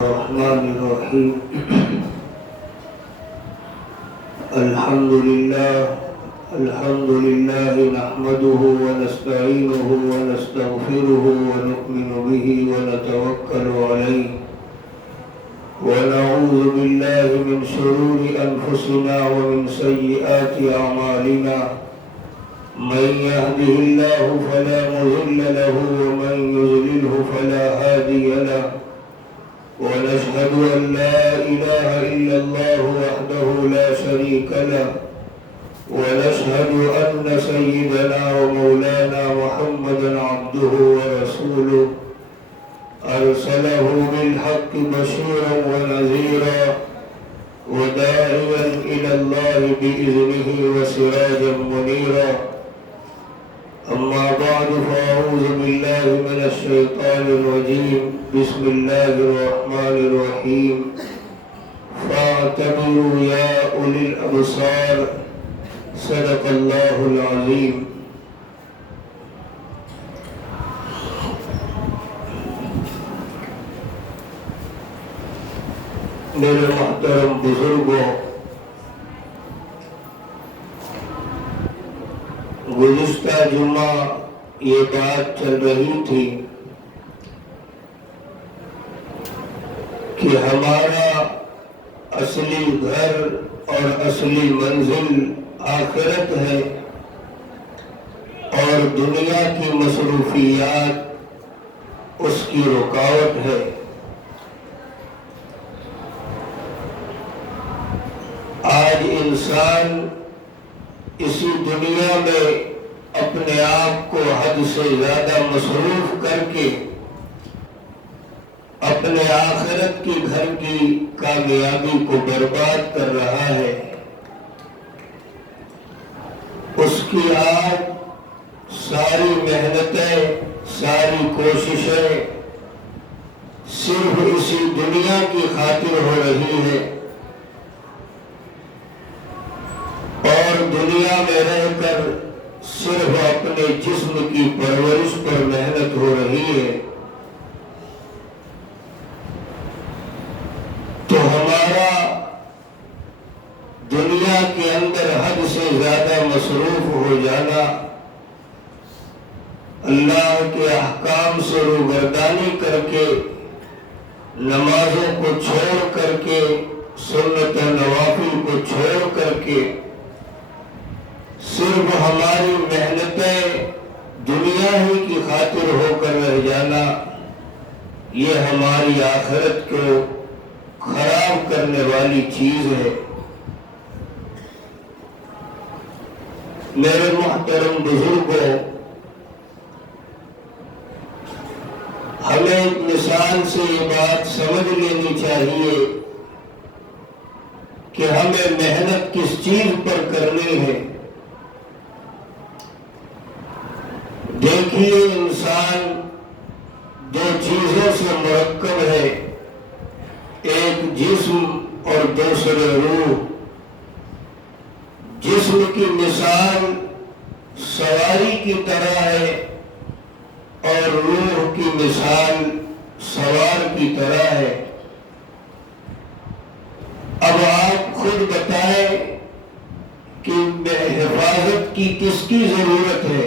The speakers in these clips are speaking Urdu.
الرحمن الرحيم الحمد لله نحمده ونستعينه ونستغفره ونؤمن به ونتوكل عليه ونعوذ بالله من شرور أنفسنا ومن سيئات أعمالنا من يهده الله فلا مضل له ومن يضلله فلا هادي له ونشهد أن لا إله إلا الله وحده لا شريك له ونشهد أن سيدنا ومولانا محمدا عبده ورسوله أرسله بالحق بشيرا ونذيرا وداعيا إلى الله بإذنه وسراجا منيرا أما بعد فأعوذ بالله من الشيطان الرجيم بسم الله الرحمن الرحيم فاعتبروا يا أولي الأبصار صدق الله العظيم میرے محترم بزرگوں، گزشتہ جمعہ یہ بات چل رہی تھی کہ ہمارا اصلی گھر اور اصلی منزل آخرت ہے اور دنیا کی مصروفیات اس کی رکاوٹ ہے۔ آج انسان اسی دنیا میں اپنے آپ کو حد سے زیادہ مصروف کر کے اپنے آخرت کے گھر کی کامیابی کو برباد کر رہا ہے۔ اس کی آج ساری محنتیں، ساری کوششیں صرف اسی دنیا کی خاطر ہو رہی ہیں اور دنیا میں رہ کر صرف اپنے جسم کی پرورش پر محنت ہو رہی ہے۔ تو ہمارا دنیا کے اندر حد سے زیادہ مصروف ہو جانا، اللہ کے احکام سے روگردانی کر کے، نمازوں کو چھوڑ کر کے، سنت و نوافل کو چھوڑ کر کے صرف ہماری محنتیں دنیا ہی کی خاطر ہو کر رہ جانا، یہ ہماری آخرت کو خراب کرنے والی چیز ہے۔ میرے محترم بزرگوں، ہمیں ایک مثال سے یہ بات سمجھ لینی چاہیے کہ ہمیں محنت کس چیز پر کرنی ہے۔ دیکھیے، انسان دو چیزوں سے مرکب ہے، ایک جسم اور دوسرے روح۔ جسم کی مثال سواری کی طرح ہے اور روح کی مثال سوار کی طرح ہے۔ اب آپ خود بتائیں کہ حفاظت کی کس کی ضرورت ہے؟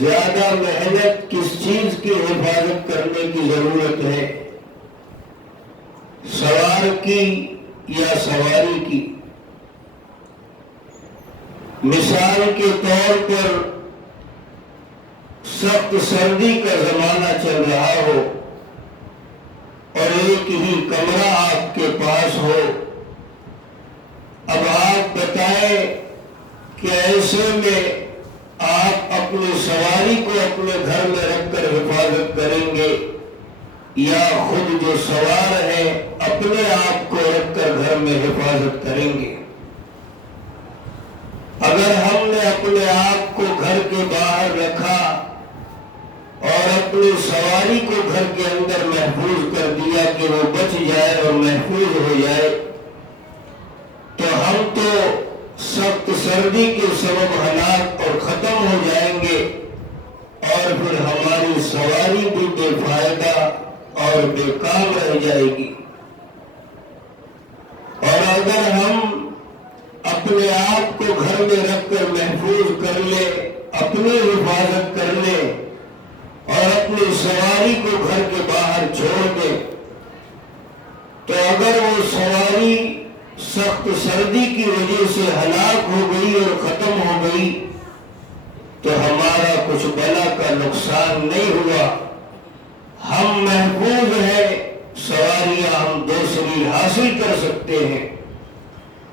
زیادہ محنت کس چیز کی حفاظت کرنے کی ضرورت ہے؟ سوار کی یا سواری کی؟ مثال کے طور پر سخت سردی کا زمانہ چل رہا ہو اور ایک ہی کمرہ آپ کے پاس ہو، اب آپ بتائیں کہ ایسے میں آپ اپنی سواری کو اپنے گھر میں رکھ کر حفاظت کریں گے یا خود جو سوار ہے اپنے آپ کو رکھ کر گھر میں حفاظت کریں گے؟ اگر ہم نے اپنے آپ کو گھر کے باہر رکھا اور اپنی سواری کو گھر کے اندر محفوظ کر دیا کہ وہ بچ جائے اور محفوظ ہو جائے، تو ہم تو سخت سردی کے سبب ہلاک اور ختم ہو جائیں گے اور پھر ہماری سواری بھی بے فائدہ اور اور بے کام رہ جائے گی۔ اور اگر ہم اپنے آپ کو گھر میں رکھ کر محفوظ کر لیں، اپنی حفاظت کر لیں اور اپنی سواری کو گھر کے باہر چھوڑ دیں، تو اگر وہ سواری سخت سردی کی وجہ سے ہلاک ہو گئی اور ختم ہو گئی تو ہمارا کچھ بلا کا نقصان نہیں ہوا، ہم محفوظ ہیں، سواریاں ہم دوسری حاصل کر سکتے ہیں۔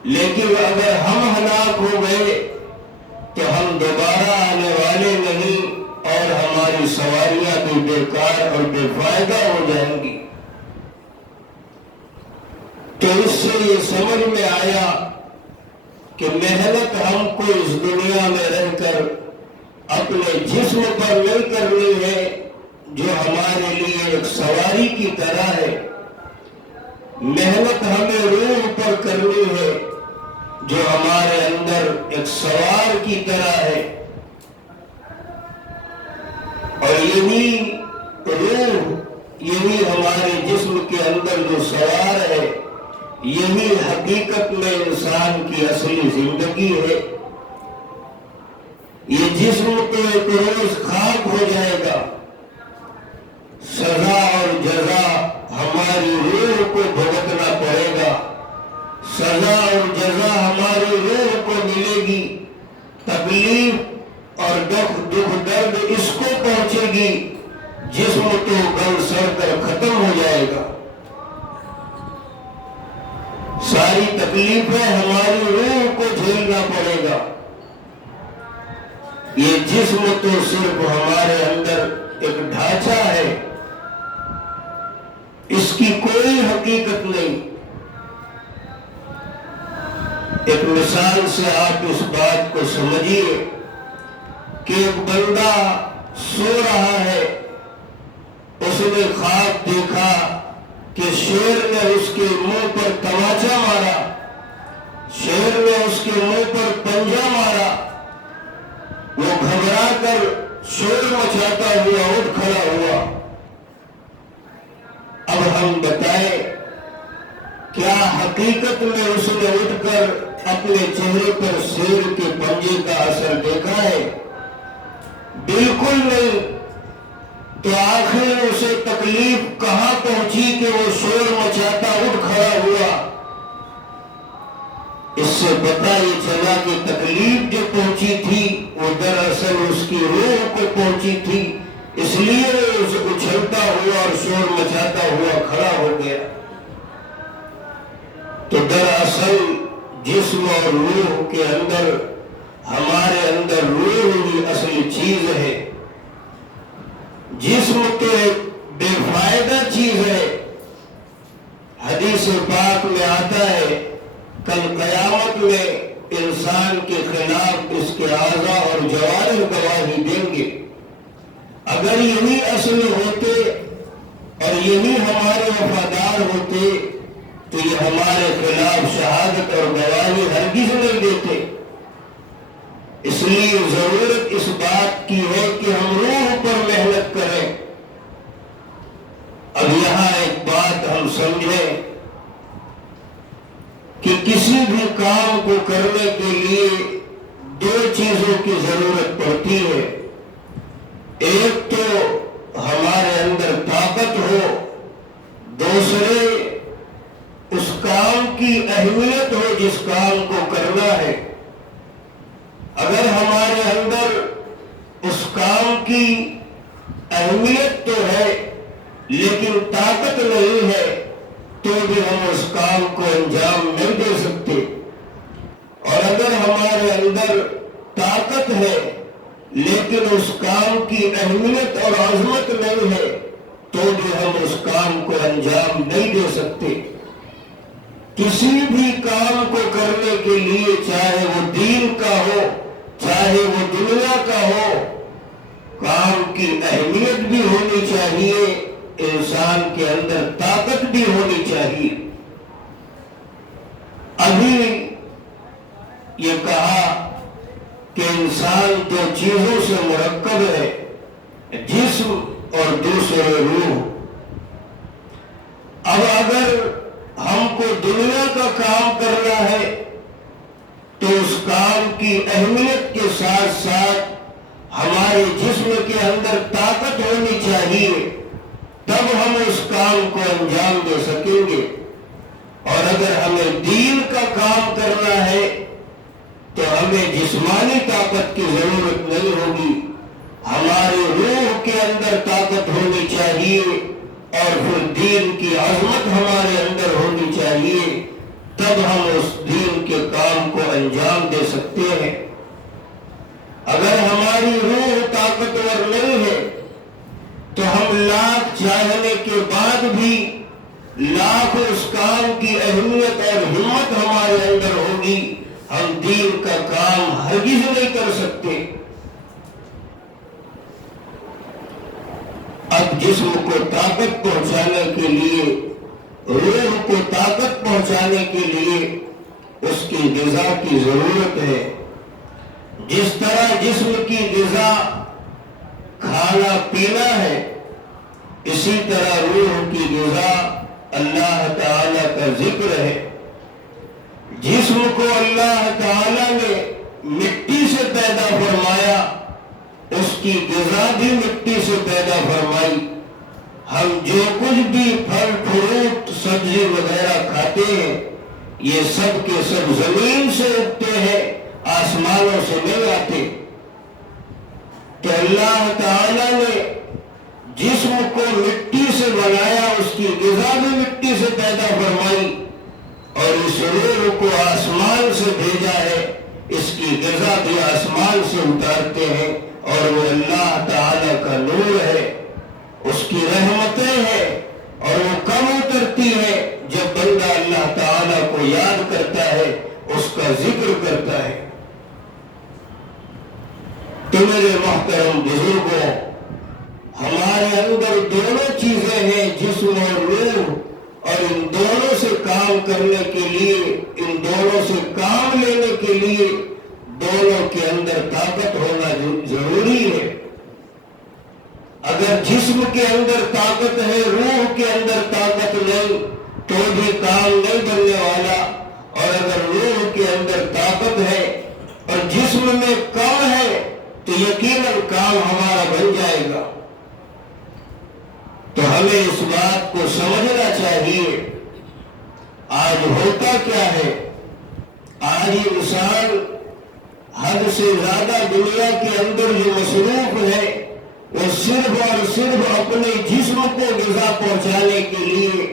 لیکن اگر ہم ہلاک ہو گئے تو ہم دوبارہ آنے والے نہیں اور ہماری سواریاں بھی بیکار اور بے فائدہ ہو جائیں گی۔ تو اس سے یہ سمجھ میں آیا کہ محنت ہم کو اس دنیا میں رہ کر اپنے جسم پر نہیں کرنی ہے جو ہمارے لیے ایک سواری کی طرح ہے، محنت ہمیں روح پر کرنی ہے جو ہمارے اندر ایک سوار کی طرح ہے، اور یہی روح، یہی ہمارے جسم کے اندر جو سوار ہے، یہی حقیقت میں انسان کی اصلی زندگی ہے۔ یہ جسم تو ایک روز خاک ہو جائے گا، سزا اور جزا ہماری روح کو بھگتنا پڑے گا، سزا اور جزا ہماری روح کو ملے گی، تکلیف اور دکھ درد اس کو پہنچے گی، جسم تو گل سڑ کر ختم ہو جائے گا، ساری تکلیفیں ہماری روح کو جھیلنا پڑے گا۔ یہ جسم تو صرف ہمارے اندر ایک ڈھانچہ ہے، اس کی کوئی حقیقت نہیں۔ ایک مثال سے آپ اس بات کو سمجھیے کہ ایک بندہ سو رہا ہے، اس نے خواب دیکھا کہ شیر نے اس کے منہ پر تماچا مارا، شیر نے اس کے منہ پر پنجہ مارا، وہ گھبرا کر شور مچاتا ہوا اٹھ کھڑا ہوا۔ اب ہم بتائیں کیا حقیقت میں اس نے اٹھ کر اپنے چہرے پر شیر کے پنجے کا اثر دیکھا ہے؟ بالکل نہیں۔ تو آخر اسے تکلیف کہاں پہنچی کہ وہ شور مچاتا اٹھ کھڑا ہوا؟ اس سے پتہ یہ چلا کہ تکلیف جو پہنچی تھی وہ دراصل اس کی روح کو پہنچی تھی، اس لیے وہ اسے اچھلتا ہوا اور شور مچاتا ہوا کھڑا ہو گیا۔ تو دراصل جسم اور روح کے اندر، ہمارے اندر روح ہی اصلی چیز ہے، جسم تو ایک بے فائدہ چیز ہے۔ حدیث پاک میں آتا ہے کل قیامت میں انسان کے خلاف اس کے اعضاء اور جوارح گواہی دیں گے۔ اگر یہی اصل ہوتے اور یہی ہمارے وفادار ہوتے تو یہ ہمارے خلاف شہادت اور گواہی ہرگز نہیں دیتے۔ اس لیے ضرورت اس بات کی ہے کہ ہم روح پر محنت کریں۔ اب یہاں ایک بات ہم سمجھیں کہ کسی بھی کام کو کرنے کے لیے دو چیزوں کی ضرورت پڑتی ہے، ایک تو ہمارے اندر طاقت ہو، دوسرے اس کام کی اہمیت ہو جس کام کو کرنا ہے۔ اگر ہمارے اندر اس کام کی اہمیت تو ہے لیکن طاقت نہیں ہے تو بھی ہم اس کام کو انجام نہیں دے سکتے، اور اگر ہمارے اندر طاقت ہے لیکن اس کام کی اہمیت اور عظمت نہیں ہے تو بھی ہم اس کام کو انجام نہیں دے سکتے۔ کسی بھی کام کو کرنے کے لیے، چاہے وہ دین کا ہو چاہے وہ دنیا کا ہو، کام کی اہمیت بھی ہونی چاہیے، انسان کے اندر طاقت بھی ہونی چاہیے۔ ابھی یہ کہا کہ انسان دو چیزوں سے مرکب ہے، جسم اور دوسرے روح۔ اگر ہم کو دنیا کا کام کرنا ہے تو اس کام کی اہمیت کے ساتھ ساتھ ہمارے جسم کے اندر طاقت ہونی چاہیے، تب ہم اس کام کو انجام دے سکیں گے۔ اور اگر ہمیں دین کا کام کرنا ہے تو ہمیں جسمانی طاقت کی ضرورت نہیں ہوگی، ہماری روح کے اندر طاقت ہونی چاہیے اور پھر دین کی عظمت ہمارے اندر ہونی چاہیے، تب ہم اس دین کے کام کو انجام دے سکتے ہیں۔ اگر ہماری روح طاقتور نہیں ہے تو ہم لاکھ چاہنے کے بعد بھی لاکھ اس کام کی اہمیت اور ہمت ہمارے اندر ہوگی، ہم دین کا کام ہرگز نہیں کر سکتے۔ اب جسم کو طاقت پہنچانے کے لیے، روح کو طاقت پہنچانے کے لیے اس کی غذا کی ضرورت ہے۔ جس طرح جسم کی غذا کھانا پینا ہے، اسی طرح روح کی غذا اللہ تعالی کا ذکر ہے۔ جسم کو اللہ تعالی نے مٹی سے پیدا فرمایا، اس کی غذا بھی مٹی سے پیدا فرمائی۔ ہم جو کچھ بھی پھل فروٹ سبزی وغیرہ کھاتے ہیں، یہ سب کے سب زمین سے اگتے ہیں، آسمانوں سے نہیں آتے۔ تو اللہ تعالی نے جسم کو مٹی سے بنایا، اس کی غذا بھی مٹی سے پیدا فرمائی، اور اس روح کو آسمان سے بھیجا ہے، اس کی غذا بھی آسمان سے اتارتے ہیں، اور وہ اللہ تعالی کا نور ہے، اس کی رحمتیں ہیں، اور وہ کب اترتی ہے جب بندہ اللہ تعالی کو یاد کرتا ہے، اس کا ذکر کرتا ہے۔ تو میرے محترم بزرگوں، ہمارے اندر دونوں چیزیں ہیں، جسم اور روح، اور ان دونوں سے کام کرنے کے لیے، ان دونوں سے کام لینے کے لیے دونوں کے اندر طاقت ہونا ضروری ہے۔ اگر جسم کے اندر طاقت ہے، روح کے اندر طاقت نہیں، تو بھی کام نہیں بننے والا، اور اگر روح کے اندر طاقت ہے اور جسم میں کم ہے تو یقیناً کام ہمارا بن جائے گا۔ تو ہمیں اس بات کو سمجھنا چاہیے۔ آج ہوتا کیا ہے؟ آج انسان حد سے زیادہ دنیا کے اندر جو مصروف ہے، وہ صرف اور صرف اپنے جسم کو غذا پہنچانے کے لیے،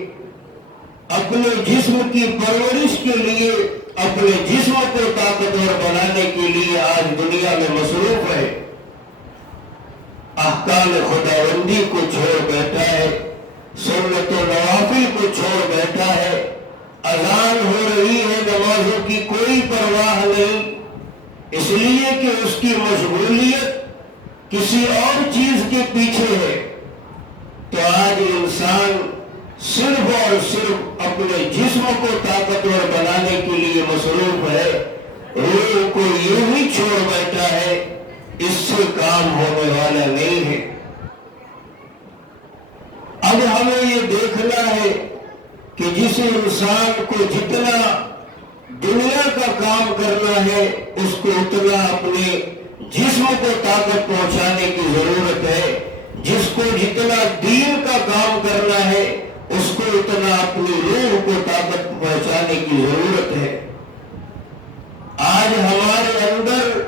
اپنے جسم کی پرورش کے لیے، اپنے جسم کو طاقتور بنانے کے لیے آج دنیا میں مصروف ہے۔ احکام خداوندی کو چھوڑ بیٹھا ہے، سنت و نوافل کو چھوڑ بیٹھا ہے، اذان ہو رہی ہے، نمازوں کی کوئی پرواہ نہیں، اس لیے کہ اس کی مشغولیت کسی اور چیز کے پیچھے ہے۔ تو آج انسان صرف اور صرف اپنے جسم کو طاقتور بنانے کے لیے مصروف ہے، روح کو یوں ہی چھوڑ بیٹھا ہے، اس سے کام ہونے والا نہیں ہے۔ اب ہمیں یہ دیکھنا ہے کہ جس انسان کو جتنا دنیا کا کام کرنا ہے، اس کو اتنا اپنے جسم کو طاقت پہنچانے کی ضرورت ہے، جس کو جتنا دین کا کام کرنا ہے، اس کو اتنا اپنی روح کو طاقت پہنچانے کی ضرورت ہے۔ آج ہمارے اندر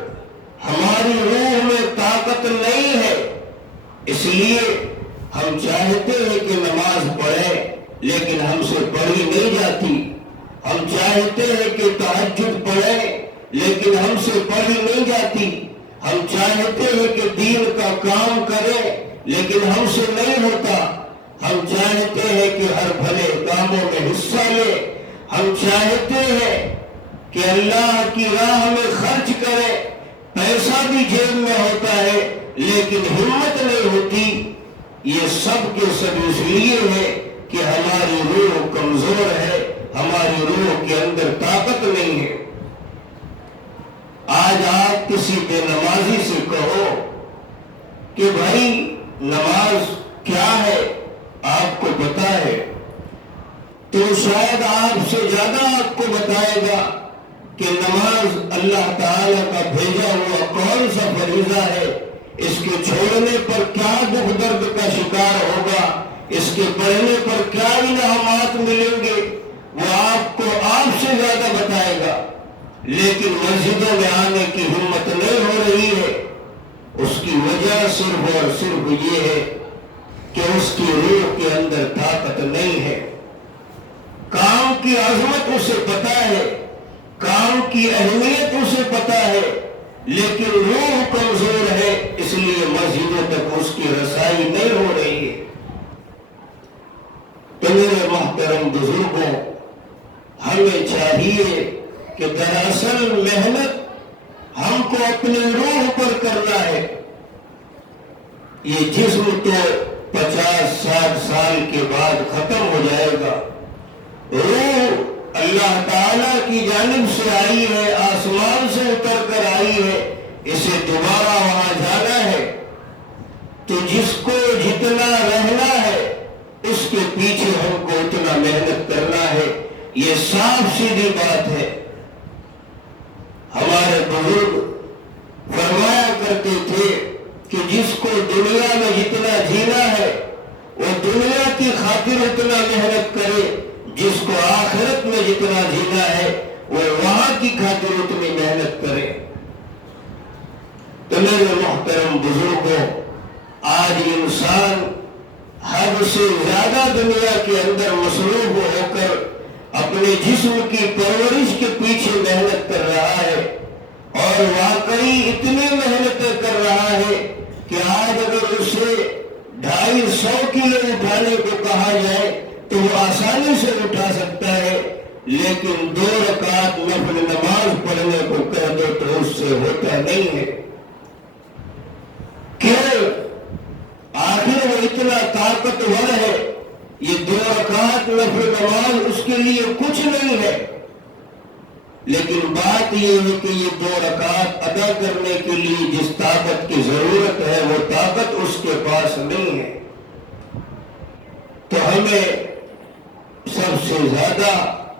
ہماری روح میں طاقت نہیں ہے، اس لیے ہم چاہتے ہیں کہ نماز پڑھیں لیکن ہم سے پڑھی نہیں جاتی، ہم چاہتے ہیں کہ تہجد پڑھیں لیکن ہم سے پڑھی نہیں جاتی، ہم چاہتے ہیں کہ دین کا کام کریں لیکن ہم سے نہیں ہوتا، ہم چاہتے ہیں کہ ہر بھلے کاموں میں حصہ لیں، ہم چاہتے ہیں کہ اللہ کی راہ میں خرچ کریں، پیسہ بھی جیب میں ہوتا ہے لیکن ہمت نہیں ہوتی۔ یہ سب کے سب اس لیے ہے کہ ہماری روح کمزور ہے، ہماری روح کے اندر طاقت نہیں ہے۔ آج آپ کسی بے نمازی سے کہو کہ بھائی نماز کیا ہے، آپ کو پتا ہے؟ تو شاید آپ سے زیادہ آپ کو بتائے گا کہ نماز اللہ تعالیٰ کا بھیجا ہوا کون سا فریضہ ہے، اس کے چھوڑنے پر کیا دکھ درد کا شکار ہوگا، اس کے پڑھنے پر کیا انعامات ملیں گے، وہ آپ کو آپ سے زیادہ بتائے گا۔ لیکن مسجدوں میں آنے کی ہمت نہیں ہو رہی ہے، اس کی وجہ صرف اور صرف یہ ہے کہ اس کی روح کے اندر طاقت نہیں ہے۔ کام کی عظمت اسے پتا ہے، کام کی اہمیت اسے پتا ہے، لیکن روح کمزور ہے، اس لیے مسجدوں تک اس کی رسائی نہیں ہو رہی ہے۔ تو میرے محترم بزرگوں، ہمیں چاہیے کہ دراصل محنت ہم کو اپنی روح پر کرنا ہے۔ یہ جسم تو 50-60 سال کے بعد ختم ہو جائے گا، روح اللہ تعالیٰ کی جانب سے آئی ہے، آسمان سے اتر کر آئی ہے، اسے دوبارہ وہاں جانا ہے۔ تو جس کو جتنا رہنا ہے اس کے پیچھے ہم کو اتنا محنت کرنا ہے، یہ صاف سیدھی بات ہے۔ ہمارے بزرگ فرمایا کرتے تھے کہ جس کو دنیا میں جتنا جینا ہے وہ دنیا کی خاطر اتنا محنت کرے، جس کو آخرت میں جتنا جینا ہے وہ وہاں کی خاطر اتنی محنت کرے۔ تو میرے محترم بزرگوں، آج انسان حد سے زیادہ دنیا کے اندر مصروف ہو کر اپنے جسم کی پرورش کے پیچھے محنت کر رہا ہے، اور واقعی اتنی محنتیں کر رہا ہے کہ آج اگر اسے 250 کلو اٹھانے کو کہا جائے تو وہ آسانی سے اٹھا سکتا ہے، لیکن 2 رکعت نفل نماز پڑھنے کو کہہ دو تو اس سے ہوتا نہیں ہے۔ کیوں؟ آخر وہ اتنا طاقتور ہے، یہ 2 رکعت نفل نماز اس کے لیے کچھ نہیں ہے، لیکن بات یہ ہے کہ یہ 2 رکعت ادا کرنے کے لیے جس طاقت کی ضرورت ہے وہ طاقت اس کے پاس نہیں ہے۔ تو ہمیں سب سے زیادہ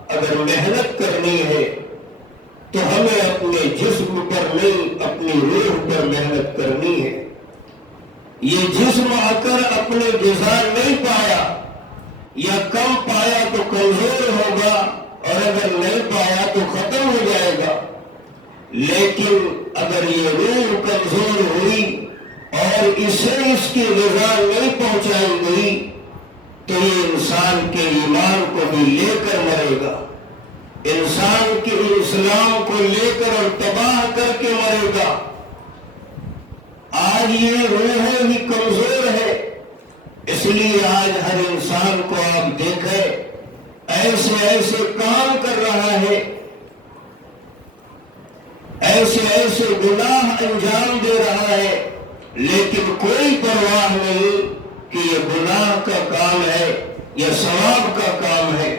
اگر محنت کرنی ہے تو ہمیں اپنے جسم پر نہیں، اپنی روح پر محنت کرنی ہے۔ یہ جسم آ کر اپنے غذا نہیں پایا یا کم پایا تو کمزور ہوگا، اور اگر نہیں پایا تو ختم ہو جائے گا، لیکن اگر یہ روح کمزور ہوئی اور اسے اس کی غذا نہیں پہنچائی گئی تو یہ انسان کے ایمان کو بھی لے کر مرے گا، انسان کے اسلام کو لے کر اور تباہ کر کے مرے گا۔ آج یہ روح ہی کمزور ہے، اس لیے آج ہر انسان کو آپ دیکھیں ایسے ایسے کام کر رہا ہے، ایسے ایسے گناہ انجام دے رہا ہے، لیکن کوئی پرواہ نہیں کہ یہ گناہ کا کام ہے یا ثواب کا کام ہے۔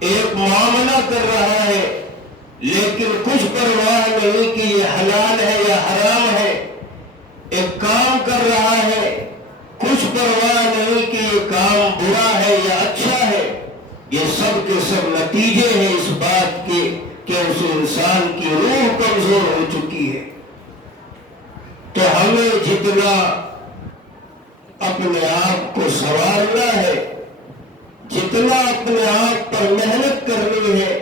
ایک معاملہ کر رہا ہے لیکن کچھ پرواہ نہیں کہ یہ حلال ہے یا حرام ہے۔ ایک کام کر رہا ہے، کچھ پرواہ نہیں کہ یہ کام برا ہے یا اچھا ہے۔ یہ سب کے سب نتیجے ہیں اس بات کے کہ اس انسان کی روح کمزور ہو چکی ہے۔ تو ہمیں جتنا اپنے آپ کو سنوارنا ہے، جتنا اپنے آپ پر محنت کرنی ہے،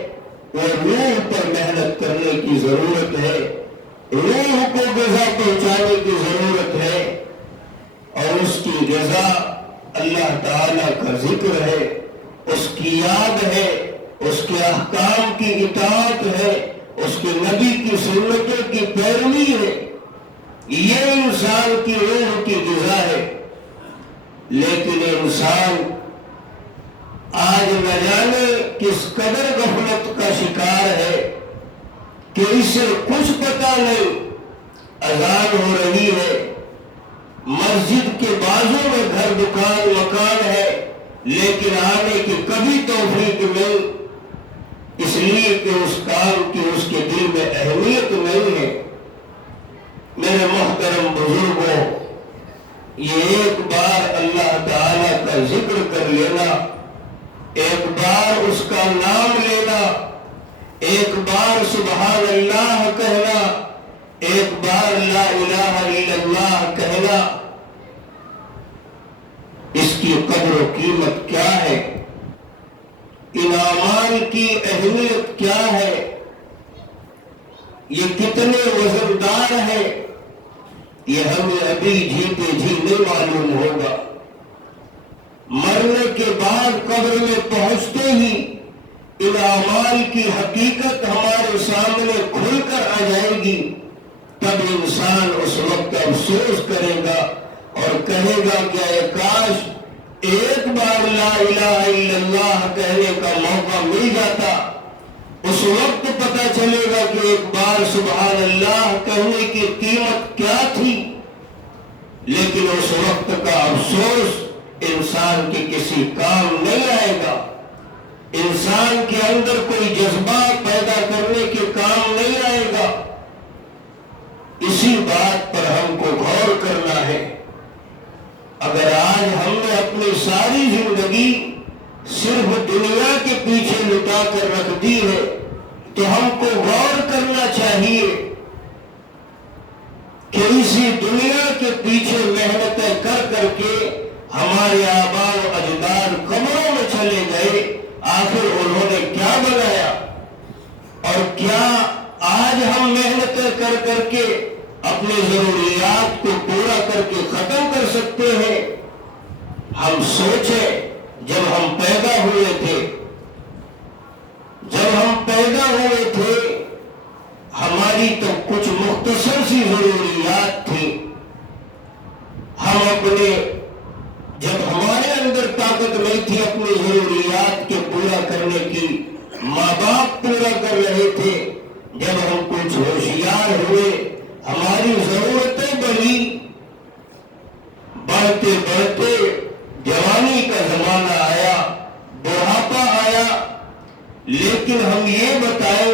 وہ روح پر محنت کرنے کی ضرورت ہے، روح کو غذا پہنچانے کی ضرورت ہے، اور اس کی غذا اللہ تعالیٰ کا ذکر ہے، اس کی یاد ہے، اس کے احکام کی اطاعت ہے، اس کے نبی کی سنتوں کی پیروی ہے۔ یہ انسان کی روح کی غذا ہے۔ لیکن انسان آج نہ جانے کس قدر غفلت کا شکار ہے کہ اسے کچھ پتہ نہیں، اذان ہو رہی ہے، مسجد کے بازو میں گھر دکان مکان ہے، لیکن آنے کی کبھی توفیق نہیں، اس لیے کہ اس کام کی اس کے دل میں اہمیت نہیں ہے۔ میرے محترم بزرگوں، یہ ایک بار اللہ تعالیٰ کا ذکر کر لینا، ایک بار کا نام لینا، ایک بار سبحان اللہ کہنا، ایک بار لا الہ الا اللہ کہنا، اس کی قدر و قیمت کیا ہے، ان اعمال کی اہمیت کیا ہے، یہ کتنے وزندار ہے، یہ ہمیں ابھی جیتے جی نہیں معلوم ہوگا۔ مرنے کے بعد قبر میں پہنچتے ہی ان اعمال کی حقیقت ہمارے سامنے کھل کر آ جائے گی، تب انسان اس وقت افسوس کرے گا اور کہے گا کہ اے کاش ایک بار لا الہ الا اللہ کہنے کا موقع مل جاتا، اس وقت پتہ چلے گا کہ ایک بار سبحان اللہ کہنے کی قیمت کیا تھی۔ لیکن اس وقت کا افسوس انسان کے کسی کام نہیں آئے گا، انسان کے اندر کوئی جذبہ پیدا کرنے کے کام نہیں آئے گا۔ اسی بات پر ہم کو غور کرنا ہے۔ اگر آج ہم نے اپنی ساری زندگی صرف دنیا کے پیچھے لٹا کر رکھ دی ہے تو ہم کو غور کرنا چاہیے کہ اسی دنیا کے پیچھے محنتیں کر کر کے ہمارے آباء و اجداد قبروں میں چلے گئے، آخر انہوں نے کیا بنایا؟ اور کیا آج ہم محنتیں کر کر کے اپنی ضروریات کو پورا کر کے ختم کر سکتے ہیں؟ ہم سوچیں، جب ہم پیدا ہوئے تھے ہماری تو کچھ مختصر سی ضروریات تھی۔ جب ہمارے اندر طاقت نہیں تھی اپنی ضروریات کے پورا کرنے کی، ماں باپ پورا کر رہے تھے۔ جب ہم کچھ ہوشیار ہوئے، ہماری ضرورتیں بڑھی، بڑھتے بڑھتے جوانی کا زمانہ آیا، بڑھاپا آیا، لیکن ہم یہ بتائیں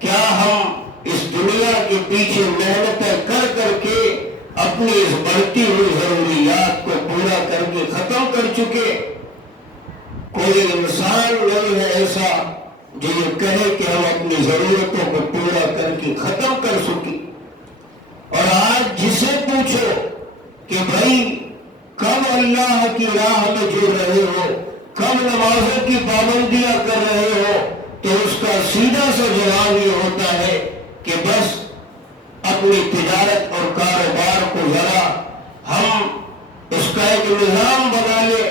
کیا ہم اس دنیا کے پیچھے محنتیں کر کر کے اپنی اس بڑھتی ہوئی ضروریات کو پورا کر کے ختم کر چکے؟ کوئی انسان نہیں ہے ایسا جو یہ کہے کہ ہم اپنی ضرورتوں کو پورا کر کے ختم کر سکے۔ اور آج جسے پوچھو کہ بھائی کب اللہ کی راہ میں جڑ رہے ہو، کب نمازوں کی پابندیاں کر رہے ہو، تو اس کا سیدھا سا جواب یہ ہوتا ہے کہ بس اپنی تجارت اور کاروبار کو ذرا ہم اس کا ایک نظام بنا لے،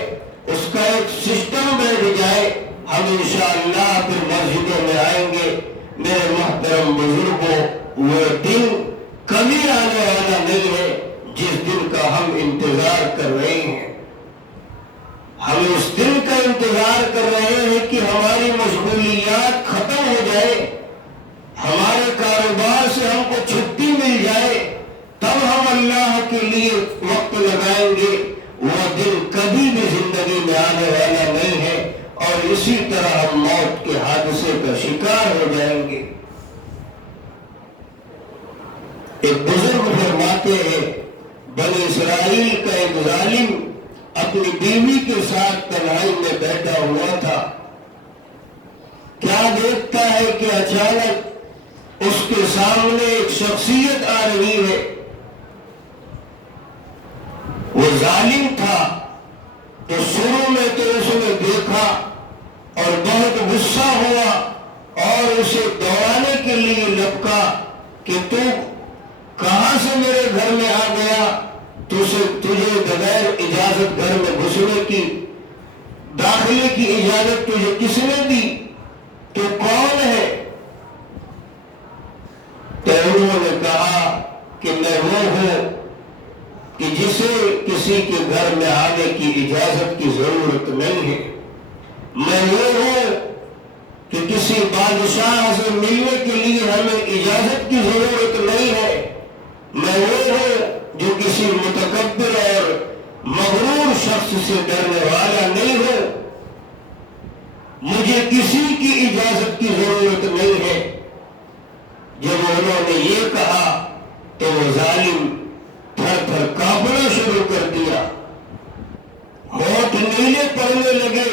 اس کا ایک سسٹم بیٹھ جائے، ہم انشاءاللہ پھر مسجدوں میں آئیں گے۔ میرے محترم بزرگوں، وہ دن کبھی آنے والا نہیں ہے جس دن کا ہم انتظار کر رہے ہیں۔ ہم اس دن کا انتظار کر رہے ہیں کہ ہماری مشغولیات ختم ہو جائے، ہمارے کاروبار سے ہم کو چھٹی مل جائے، تب ہم اللہ کے لیے وقت لگائیں گے۔ وہ دن کبھی بھی زندگی میں آنے والا نہیں ہے، اور اسی طرح ہم موت کے حادثے کا شکار ہو جائیں گے۔ ایک بزرگ فرماتے ہیں، بنی اسرائیل کا ایک ظالم اپنی بیوی کے ساتھ تنہائی میں بیٹھا ہوا تھا۔ کیا دیکھتا ہے کہ اچانک اس کے سامنے ایک شخصیت آ رہی ہے۔ وہ ظالم تھا تو شروع میں تو اس نے دیکھا اور بہت غصہ ہوا اور اسے دوڑانے کے لیے لپکا کہ تو کہاں سے میرے گھر میں آ گیا؟ تجھے بغیر اجازت گھر میں گھسنے کی، داخلے کی اجازت تجھے کس نے دی؟ تو کون ہے؟ تو انہوں نے کہا کہ میں وہ ہوں کہ جسے کسی کے گھر میں آنے کی اجازت کی ضرورت نہیں ہے۔ میں وہ ہوں کہ کسی بادشاہ سے ملنے کے لیے ہمیں اجازت کی ضرورت نہیں ہے۔ میں وہ ہوں جو کسی متکبر اور مغرور شخص سے ڈرنے والا نہیں ہوں۔ مجھے کسی کی اجازت کی ضرورت نہیں ہے۔ جب انہوں نے یہ کہا تو وہ ظالم تھر تھر کانپنا شروع کر دیا، ہونٹ نیلے پڑنے لگے،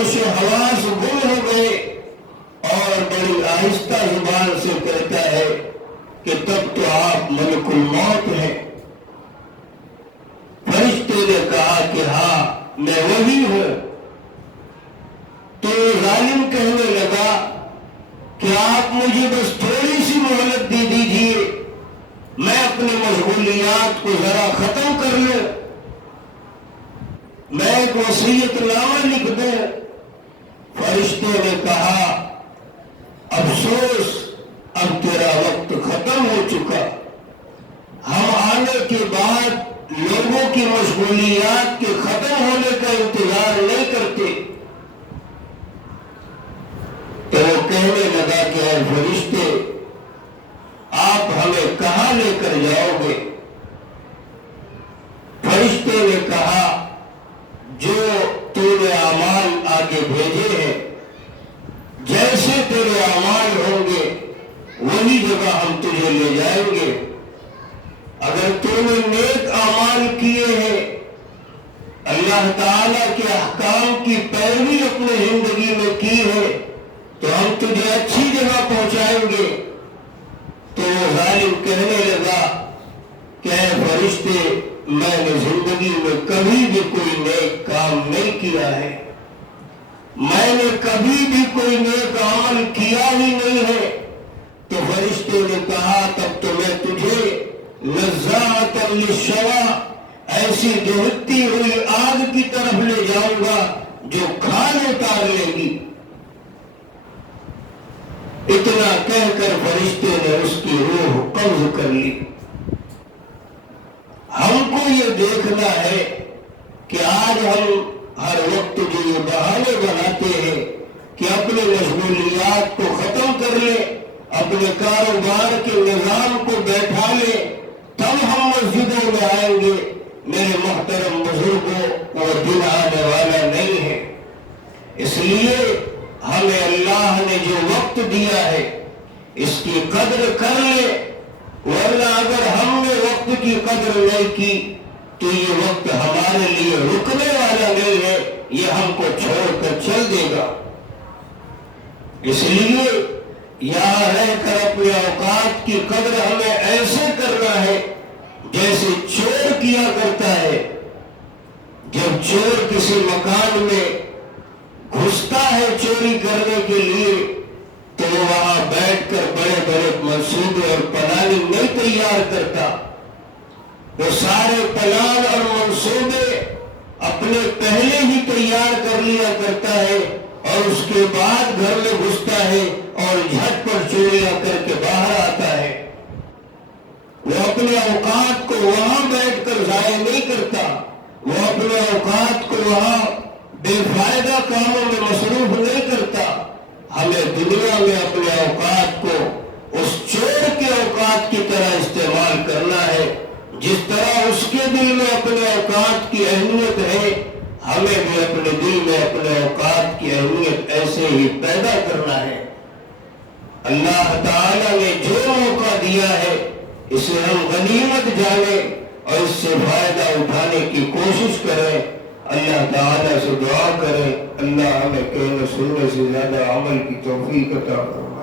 ہوش و حواس گم ہو گئے اور بڑی آہستہ زبان سے کہتا ہے کہ تب تو آپ ملک الموت ہیں۔ فرشتے نے کہا کہ ہاں میں وہی ہوں۔ تو ظالم کہنے لگا کہ آپ مجھے بس تھوڑی سی مہلت دے دیجیے، میں اپنی مشغولیات کو ذرا ختم کر لوں، میں ایک وصیت نامہ لکھ دوں۔ فرشتوں نے کہا افسوس، اب تیرا وقت ختم ہو چکا، ہم آنے کے بعد لوگوں کی مشغولیات کے ختم ہونے کا انتظار نہیں کرتے۔ تو وہ کہنے لگا کہ اے فرشتے، آپ ہمیں کہاں لے کر جاؤ گے؟ فرشتے نے کہا جو تو نے اعمال آگے بھیجے ہیں، جیسے تیرے اعمال ہوں گے وہی جگہ ہم تجھے لے جائیں گے۔ اگر تو نے نیک اعمال کیے ہیں، اللہ تعالیٰ کے احکام کی پیروی اپنے زندگی میں کی ہے، تو ہم تجھے اچھی جگہ پہنچائیں گے۔ تو وہ ظالم کہنے لگا کہ اے فرشتے، میں نے زندگی میں کبھی بھی کوئی نیک کام نہیں کیا ہے، میں نے کبھی بھی کوئی نیک عمل کیا ہی نہیں ہے۔ تو فرشتے نے کہا تب تو میں تجھے نزاعۃ للشوا، ایسی دہکتی ہوئی آگ کی طرف لے جاؤں گا جو کھال اتار لے گی۔ اتنا کہہ کر فرشتے نے اس کی روح قبض کر لی۔ ہم کو یہ دیکھنا ہے کہ آج ہم ہر وقت جو یہ بہانے بناتے ہیں کہ اپنے مشغولیات کو ختم کر لیں، اپنے کاروبار کے نظام کو بیٹھا لیں، تب ہم مسجدوں میں آئیں گے۔ میرے محترم بزرگوں، وہ دن آنے والا نہیں ہے۔ اس لیے ہمیں اللہ نے جو وقت دیا ہے اس کی قدر کر لے، ورنہ اگر ہم نے وقت کی قدر نہیں کی تو یہ وقت ہمارے لیے رکنے والا نہیں ہے، یہ ہم کو چھوڑ کر چل دے گا۔ اس لیے یہاں رہ کر اپنے اوقات کی قدر ہمیں ایسے کرنا ہے جیسے چور کیا کرتا ہے۔ جب چور کسی مکان میں گھستا ہے چوری کرنے کے لیے تو وہ وہاں بیٹھ کر بڑے بڑے منصوبے اور پلاننگ نہیں تیار کرتا، وہ سارے پلان اور منصوبے اپنے پہلے ہی تیار کر لیا کرتا ہے اور اس کے بعد گھر میں گھستا ہے اور جھٹ پر چوریاں کر کے باہر آتا ہے۔ وہ اپنے اوقات کو وہاں بیٹھ کر ضائع نہیں کرتا، وہ اپنے اوقات کو وہاں بے فائدہ کاموں میں مصروف نہیں کرتا۔ ہمیں دنیا میں اپنے اوقات کو اس چور کے اوقات کی طرح استعمال کرنا ہے، جس طرح اس کے دل میں اپنے اوقات کی اہمیت ہے، ہمیں بھی اپنے دل میں اپنے اوقات کی اہمیت ایسے ہی پیدا کرنا ہے۔ اللہ تعالیٰ نے جو موقع دیا ہے اسے ہم غنیمت جانیں اور اس سے فائدہ اٹھانے کی کوشش کریں۔ اللہ تعالیٰ سے دعا کریں اللہ ہمیں کہنے سننے سے زیادہ عمل کی توفیق عطا فرمائے۔